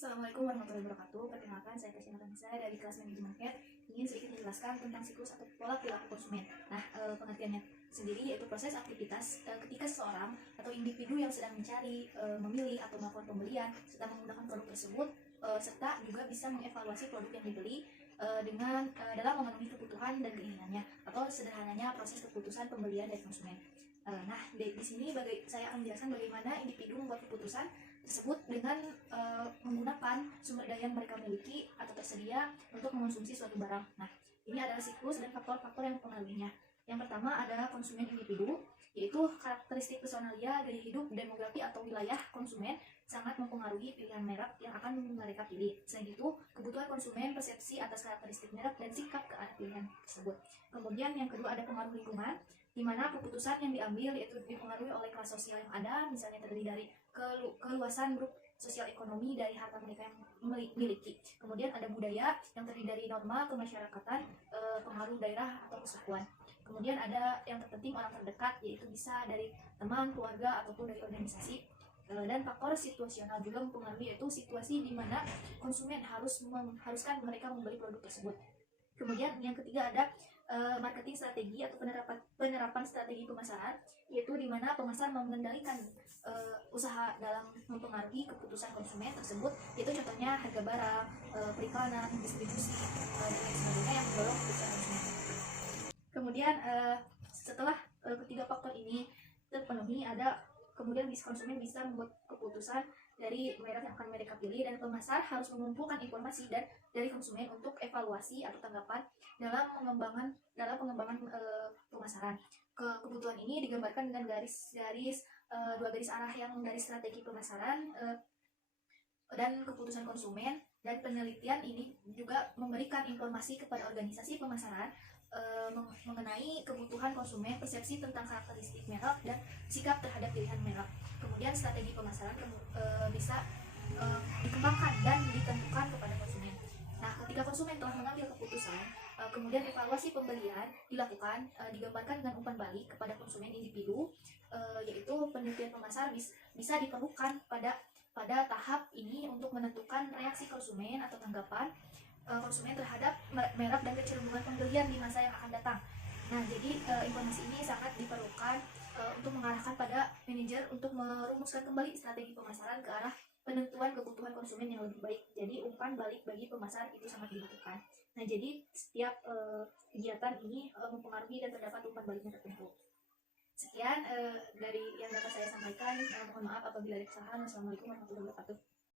Assalamualaikum warahmatullahi wabarakatuh. Perkenalkan, saya Tasya Nisa dari kelas manajemen Head. Ingin sedikit menjelaskan tentang siklus atau pola perilaku konsumen. Nah, pengertiannya sendiri yaitu proses aktivitas ketika seseorang atau individu yang sedang mencari, memilih atau melakukan pembelian serta menggunakan produk tersebut, serta juga bisa mengevaluasi produk yang dibeli dengan dalam memenuhi kebutuhan dan keinginannya, atau sederhananya proses keputusan pembelian dari konsumen. Nah, di sini saya akan menjelaskan bagaimana individu membuat keputusan tersebut dengan menggunakan sumber daya yang mereka miliki atau tersedia untuk mengonsumsi suatu barang. Nah, ini adalah siklus dan faktor-faktor yang mempengaruhinya. Yang pertama ada konsumen individu, yaitu karakteristik personalia, gaya hidup, demografi atau wilayah konsumen sangat mempengaruhi pilihan merek yang akan mereka pilih. Selain itu, kebutuhan konsumen, persepsi atas karakteristik merek, dan sikap ke arah pilihan tersebut. Kemudian yang kedua ada pengaruh lingkungan, di mana keputusan yang diambil yaitu dipengaruhi oleh kelas sosial yang ada, misalnya terdiri dari keluasan grup sosial ekonomi dari harta mereka yang miliki. Kemudian ada budaya yang terdiri dari norma kemasyarakatan, pengaruh daerah atau kesukuan. Kemudian ada yang terpenting orang terdekat, yaitu bisa dari teman, keluarga, ataupun dari organisasi. Dan faktor situasional juga mempengaruhi, yaitu situasi di mana konsumen mengharuskan mereka membeli produk tersebut. Kemudian yang ketiga ada marketing strategi atau penerapan strategi pemasaran, yaitu di mana pemasar mengendalikan usaha dalam mempengaruhi keputusan konsumen tersebut, yaitu contohnya harga barang, periklanan, distribusi, dan lain sebagainya yang mendorong keputusan konsumen. Kemudian setelah ketiga faktor ini terpenuhi, kemudian konsumen bisa membuat keputusan dari merek yang akan mereka pilih, dan pemasar harus mengumpulkan informasi dari konsumen untuk evaluasi atau tanggapan dalam pengembangan pemasaran. Kebutuhan ini digambarkan dengan dua garis arah yang dari strategi pemasaran dan keputusan konsumen, dan penelitian ini juga memberikan informasi kepada organisasi pemasaran mengenai kebutuhan konsumen, persepsi tentang karakteristik merek, dan sikap terhadap pilihan merek. Kemudian strategi pemasaran bisa dikembangkan dan ditentukan kepada konsumen. Nah, ketika konsumen telah mengambil keputusan, kemudian evaluasi pembelian dilakukan, digambarkan dengan umpan balik kepada konsumen individu, yaitu penelitian pemasar bisa diperlukan pada tahap ini untuk menentukan reaksi konsumen atau tanggapan konsumen terhadap merek dan kecenderungan pembelian di masa yang akan datang. Nah, jadi informasi ini sangat diperlukan untuk mengarahkan pada manajer untuk merumuskan kembali strategi pemasaran ke arah penentuan kebutuhan konsumen yang lebih baik. Jadi umpan balik bagi pemasar itu sangat dibutuhkan. Nah, jadi setiap kegiatan ini mempengaruhi dan terdapat umpan baliknya tertentu. Sekian dari yang dapat saya sampaikan. Mohon maaf apabila ada kesalahan. Wassalamualaikum warahmatullahi wabarakatuh.